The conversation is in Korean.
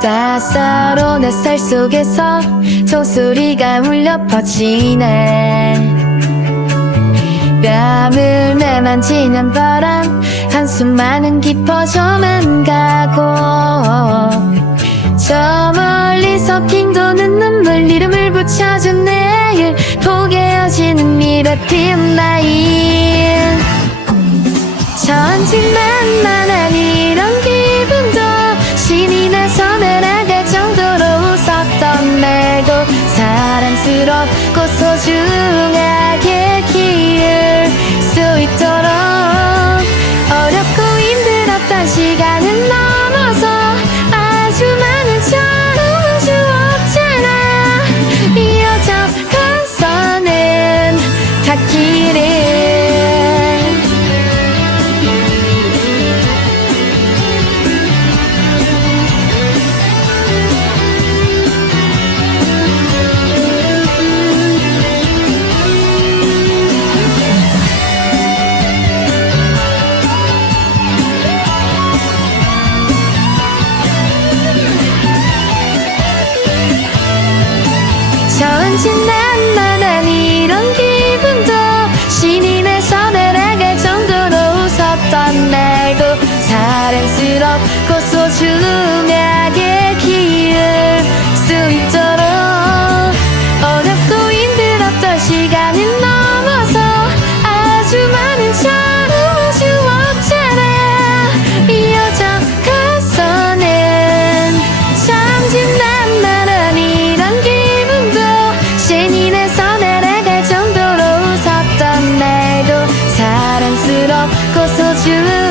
따사로운 햇살 속에서 종소리가 울려 퍼지네. 뺨을 매만지는 바람 한숨만은 깊어져만 가고. 저 멀리서 핑 도는 눈물 이름을 붙여준 내일 포개어지는 미래 피운 나인 천진난만한 이 사랑스럽고 소중하게 키울 수 지난 나난 이런 기분도 신이 나서 날아갈 정도로 웃었던 날도 사랑스럽고 소중하게 so true.